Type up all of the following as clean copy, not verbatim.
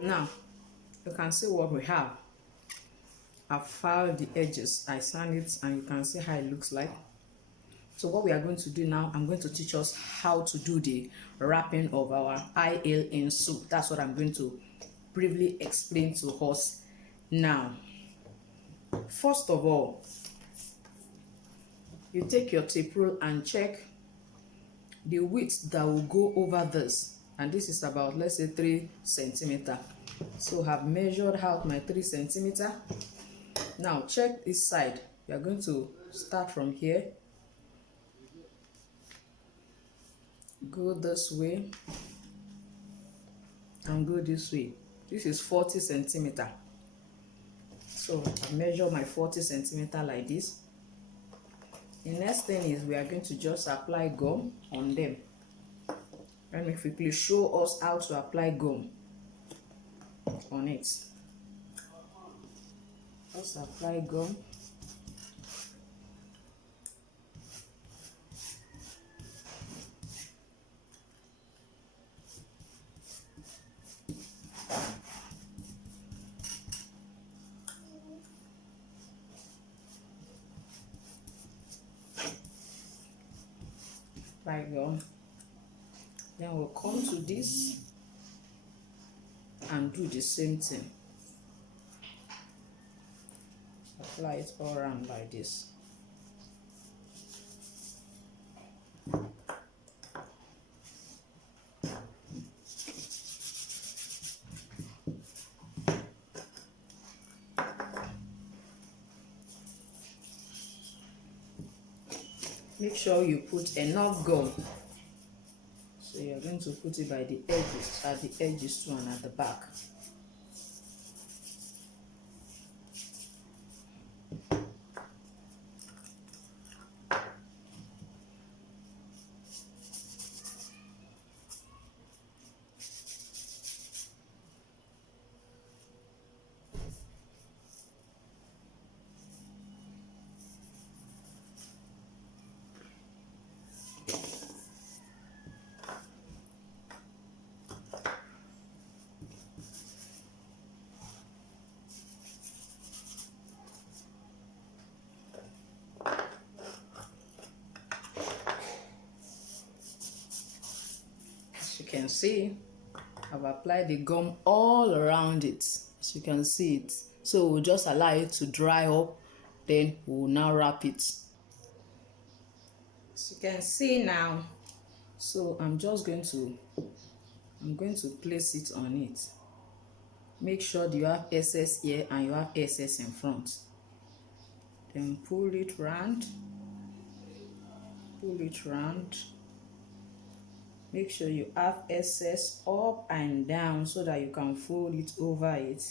Now you can see what we have. I've filed the edges, I sand it, and you can see how it looks like. So what we are going to do now, I'm going to teach us how to do the wrapping of our IL insole. That's what I'm going to briefly explain to us now. First of all, you take your tape rule and check the width that will go over this, and this is about, let's say, 3 centimeters. So I've measured out my 3 centimeters. Now check this side. We are going to start from here, go this way, and go this way. This is 40 centimeters. So I measure my 40 centimeters like this. The next thing is we are going to just apply gum on them. Let me quickly show us how to apply gum on it. Just apply gum. Apply gum. Then we'll come to this and do the same thing. Apply it all around like this. Make sure you put enough gum. So you're going to put it by the edges, at the edges too, and at the back. You can see I've applied the gum all around it, as you can see it. So we'll just allow it to dry up, then we'll now wrap it. As you can see now, so I'm going to place it on it. Make sure that you have excess here and you have excess in front. Then pull it round, pull it round. Make sure you have excess up and down so that you can fold it over it.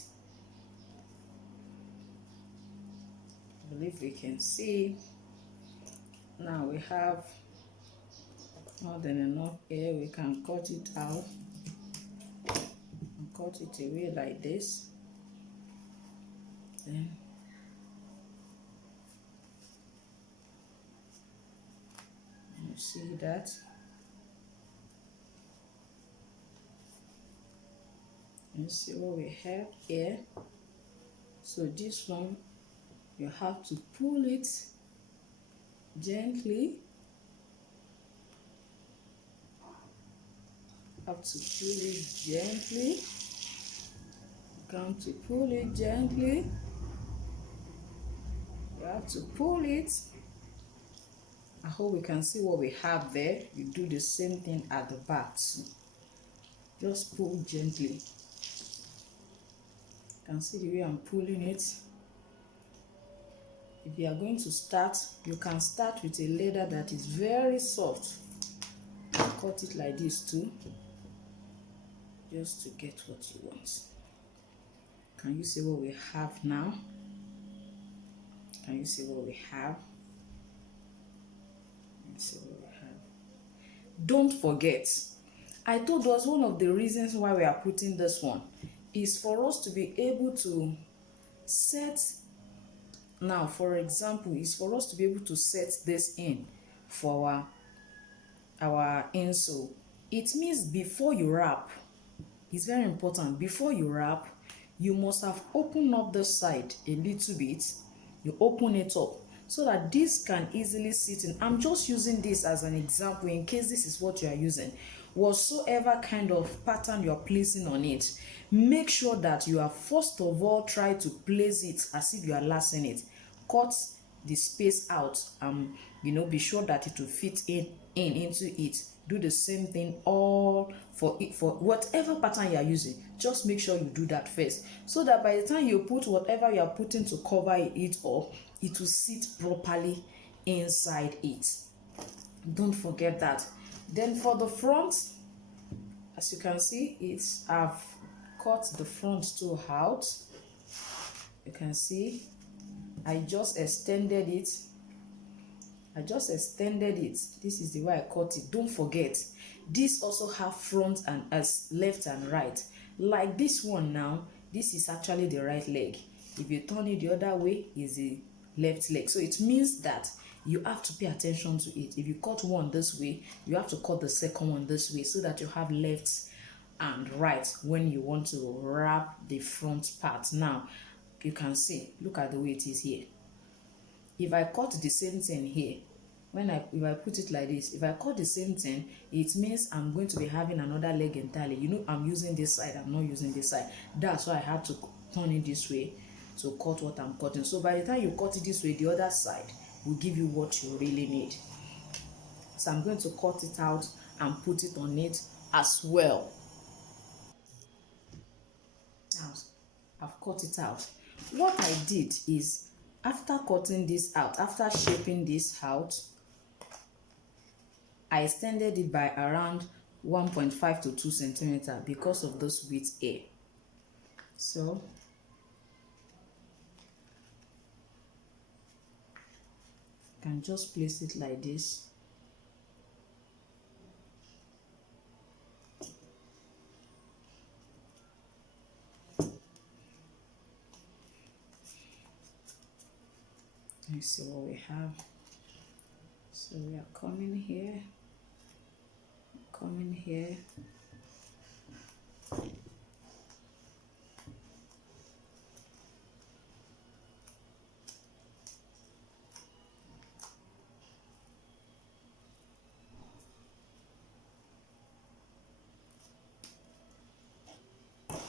I believe we can see. Now we have more than enough here. We can cut it out and cut it away like this. Then you see that. You see what we have here. So this one, you have to pull it gently. Have to pull it gently. Come to pull it gently. You have to pull it. I hope we can see what we have there. You do the same thing at the back too. Just pull gently. You can see the way I'm pulling it. If you are going to start, you can start with a leather that is very soft. Cut it like this too, just to get what you want. Can you see what we have now? Can you see what we have? Let's see what we have. Don't forget, I told us one of the reasons why we are putting this one is for us to be able to set. Now, for example, is for us to be able to set this in for our insole. It means before you wrap, It's very important. Before you wrap, you must have opened up the side a little bit. You open it up so that this can easily sit in. I'm just using this as an example in case this is what you are using. Whatsoever kind of pattern you are placing on it, make sure that you are first of all try to place it as if you are lacing it. Cut the space out, be sure that it will fit into it. Do the same thing all for whatever pattern you are using. Just make sure you do that first, so that by the time you put whatever you are putting to cover it up, it will sit properly inside it. Don't forget that. Then for the front, as you can see, I've cut the front too out. You can see I just extended it. This is the way I cut it. Don't forget, this also have front and as left and right. Like this one now, this is actually the right leg. If you turn it the other way, is the left leg. So it means that you have to pay attention to it. If you cut one this way, you have to cut the second one this way, so that you have left and right when you want to wrap the front part. Now you can see, look at the way it is here. If I cut the same thing here, if I put it like this, if I cut the same thing, it means I'm going to be having another leg entirely. I'm using this side, I'm not using this side. That's why I have to turn it this way to cut what I'm cutting. So by the time you cut it this way, the other side will give you what you really need. So I'm going to cut it out and put it on it as well. Now I've cut it out. What I did is, after cutting this out, after shaping this out, I extended it by around 1.5 to 2 centimeters because of this width here. So I can just place it like this. Let's see what we have. So we are coming here.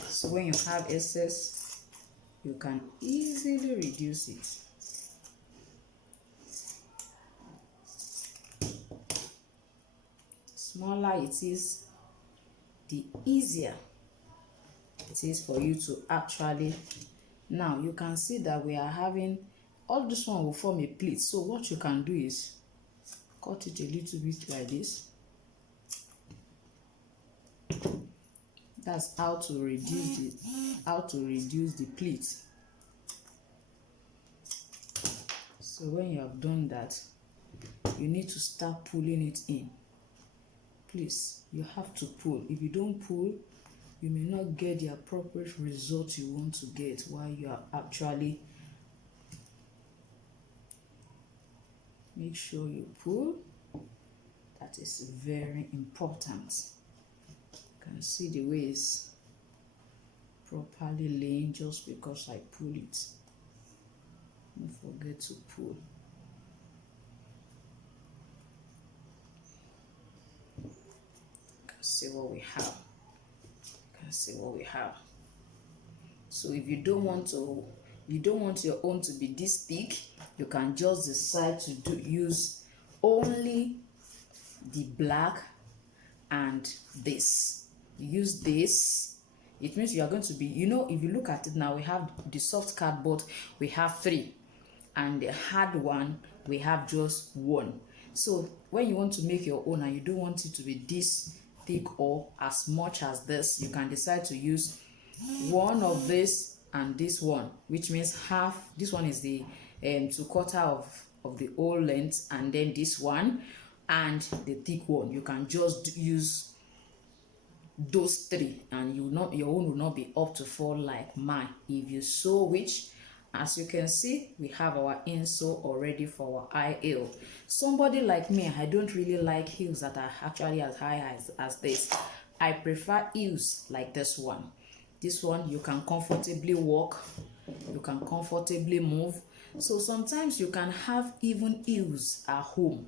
So when you have excess, you can easily reduce it. Smaller it is, the easier it is for you to actually. Now you can see that we are having all this one will form a pleat. So what you can do is cut it a little bit like this. That's how to reduce the pleat. So when you have done that, you need to start pulling it in. Please, you have to pull. If you don't pull, you may not get the appropriate result you want to get while you are actually. Make sure you pull. That is very important. You can see the way it's properly laying just because I pull it. Don't forget to pull. See what we have. So if you don't want your own to be this thick, you can just decide to use only the black and this. Use this. It means you are going to be, if you look at it now, we have the soft cardboard, we have 3, and the hard one, we have just 1. So when you want to make your own and you don't want it to be this thick or as much as this, you can decide to use one of this and this one, which means half. This one is the 2/4 of the whole length, and then this one and the thick one. You can just use those 3, and your own will not be up to 4 like mine if you so wish. As you can see, we have our insole already for our high heel. Somebody like me, I don't really like heels that are actually as high as this. I prefer heels like this one. This one you can comfortably walk, you can comfortably move. So sometimes you can have even heels at home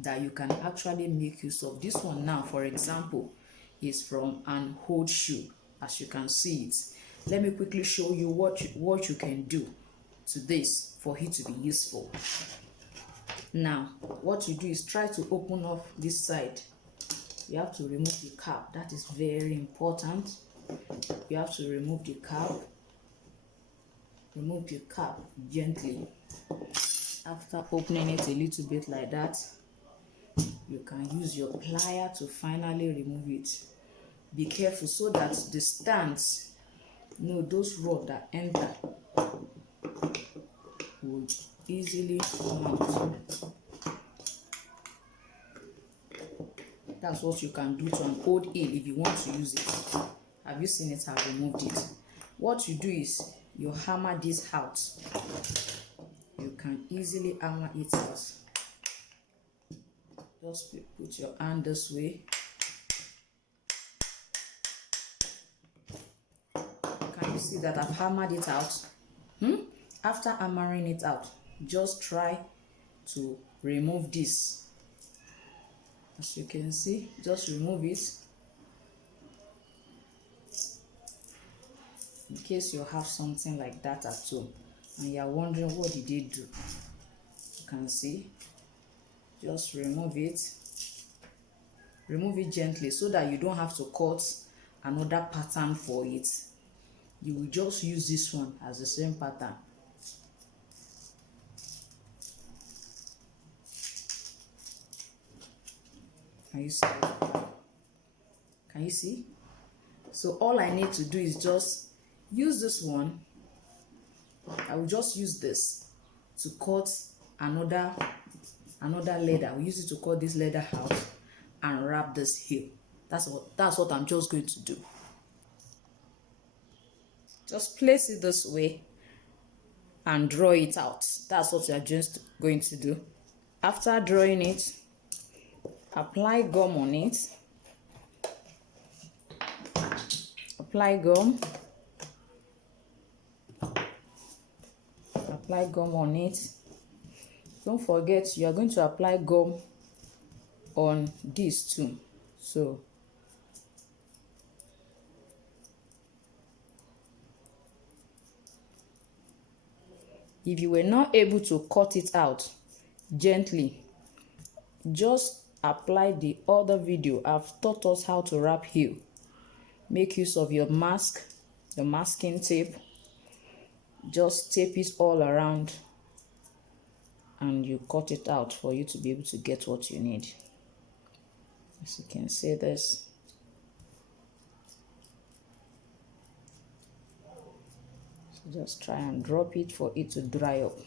that you can actually make use of. This one now, for example, is from an old shoe, as you can see it. Let me quickly show you what you can do to this for it to be useful. Now, what you do is try to open up this side. You have to remove the cap. That is very important. You have to remove the cap. Remove the cap gently. After opening it a little bit like that, you can use your plier to finally remove it. Be careful so that the stands, those rods that enter will easily come out. That's what you can do to an old heel if you want to use it. Have you seen it? I've removed it. What you do is you hammer this out. You can easily hammer it out. Just put your hand this way. Can you see that I've hammered it out? After hammering it out, just try to remove this. As you can see, just remove it. In case you have something like that at home and you are wondering what did they do, you can see. Just remove it. Remove it gently so that you don't have to cut another pattern for it. You will just use this one as the same pattern. Can you see? Can you see? So all I need to do is just use this one. I will just use this to cut another leather. I'll use it to cut this leather out and wrap this heel. That's what I'm just going to do. Just place it this way and draw it out. That's what you're just going to do. After drawing it, apply gum on it. Apply gum. Apply gum on it. Don't forget you are going to apply gum on this too. So if you were not able to cut it out gently, just apply the other video. I've taught us how to wrap heel. Make use of your mask, the masking tape. Just tape it all around and you cut it out for you to be able to get what you need. As you can see this. So just try and drop it for it to dry up.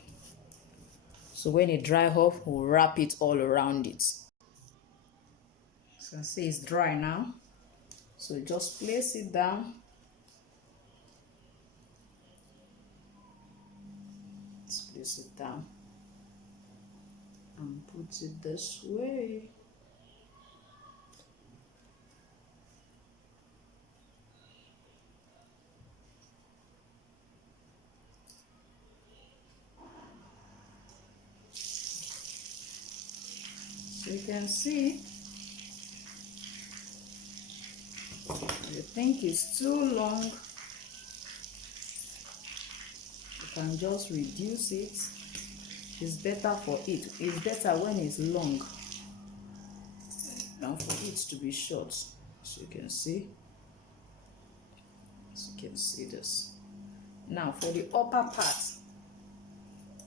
So when it dries up, we'll wrap it all around it. So see it's dry now. So just place it down. Let's place it down and put it this way. So you can see, if you think it's too long, you can just reduce it. It's better for it. It's better when it's long than for it to be short. So you can see. So you can see this. Now for the upper part,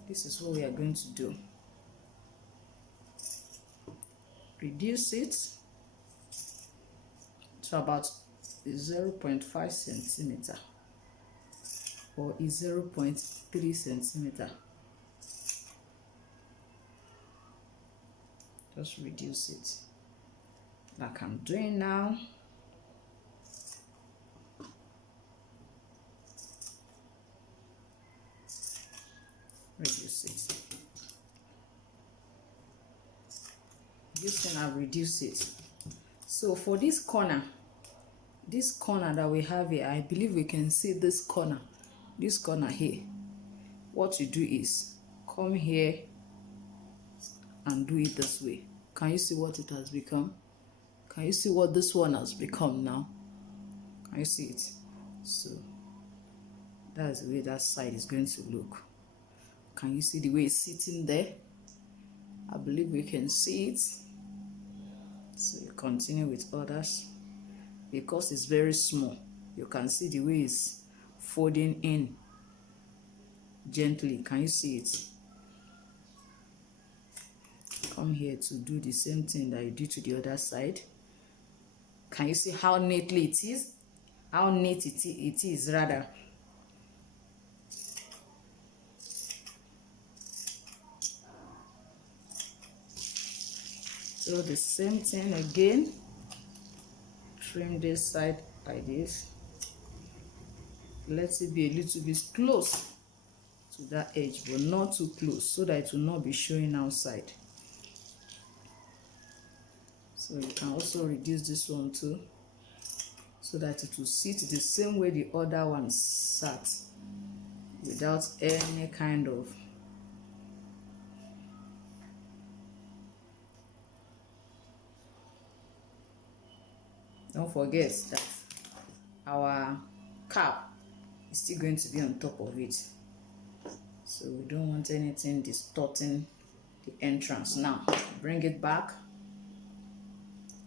this is what we are going to do. Reduce it to about 0.5 centimeter or 0.3 centimeter. Just reduce it like I'm doing now. Reduce it. This one I'll reduce it. So for this corner, this corner that we have here, I believe we can see this corner here. What you do is come here and do it this way. Can you see what it has become? Can you see what this one has become now? Can you see it? So that's the way that side is going to look. Can you see the way it's sitting there? I believe we can see it. So you continue with others. Because it's very small, you can see the way it's folding in gently. Can you see it? Come here to do the same thing that you do to the other side. Can you see how neatly it is? How neat it is rather. So the same thing again. Trim this side like this. Let it be a little bit close to that edge, but not too close, so that it will not be showing outside. So you can also reduce this one too, so that it will sit the same way the other one sat, without any kind of don't forget that our cap is still going to be on top of it, so we don't want anything distorting the entrance. Now bring it back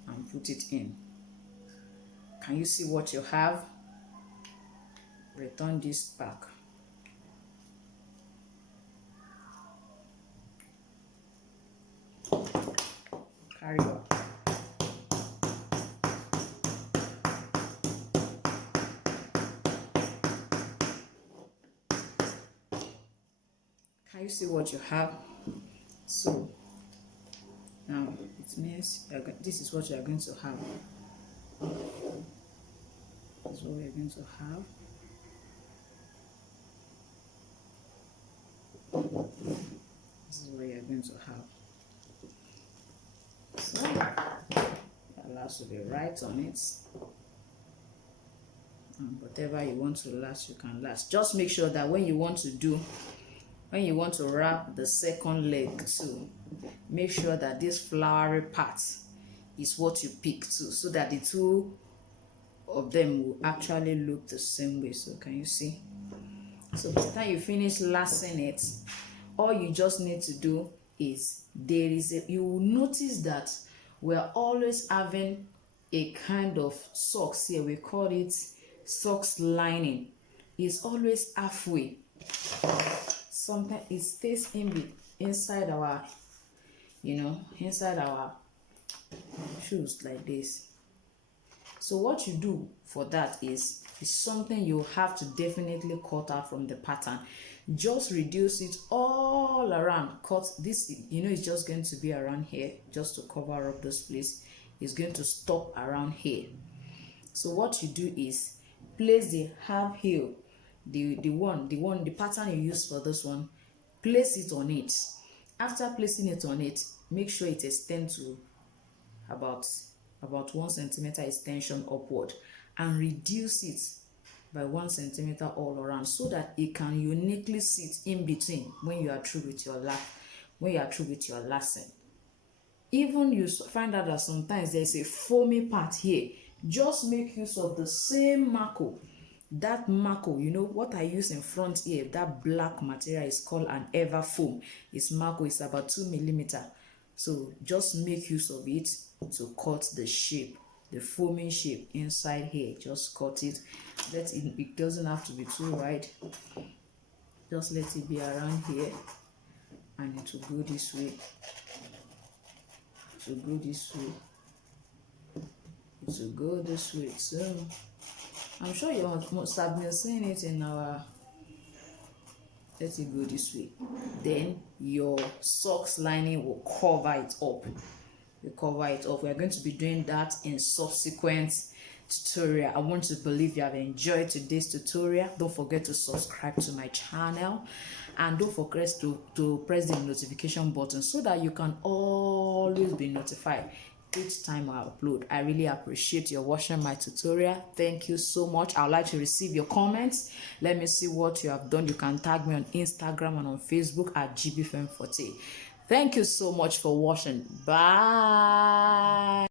and put it in. Can you see what you have? Return this back. Carry on. Can you see what you have? So now it means this is what you are going to have. This is what we are going to have. This is what you are going to have. So it allows to be right on it. And whatever you want to last, you can last. Just make sure that when you want to wrap the second leg too, make sure that this flowery part is what you pick too, so that the two of them will actually look the same way. So can you see? So by the time you finish lacing it, all you just need to do is you will notice that we're always having a kind of socks here. We call it socks lining. It's always halfway. Sometimes it stays inside our, inside our shoes like this. So what you do for that is something you have to definitely cut out from the pattern. Just reduce it all around. Cut this, it's just going to be around here, just to cover up this place. It's going to stop around here. So what you do is place the half heel, the pattern you use for this one, place it on it. After placing it on it, make sure it extends to about 1 centimeter extension upward, and reduce it by 1 centimeter all around, so that it can uniquely sit in between when you are through with your lacing. Even you find out that sometimes there's a foamy part here. Just make use of the same marco. That marco, what I use in front here, that black material is called an ever foam. It's marco. It's about 2 millimeter. So just make use of it to cut the shape, the foaming shape inside here. Just cut it. It doesn't have to be too wide. Just let it be around here, and it will go this way. It will go this way. It will go this way. So I'm sure you must have been seeing it in our. Let it go this way. Then your socks lining will cover it up. You cover it up. We are going to be doing that in subsequent tutorial. I want to believe you have enjoyed today's tutorial. Don't forget to subscribe to my channel, and don't forget to press the notification button, so that you can always be notified each time I upload. I really appreciate your watching my tutorial. Thank you so much. I would like to receive your comments. Let me see what you have done. You can tag me on Instagram and on Facebook at Jibbyfem Forte. Thank you so much for watching. Bye.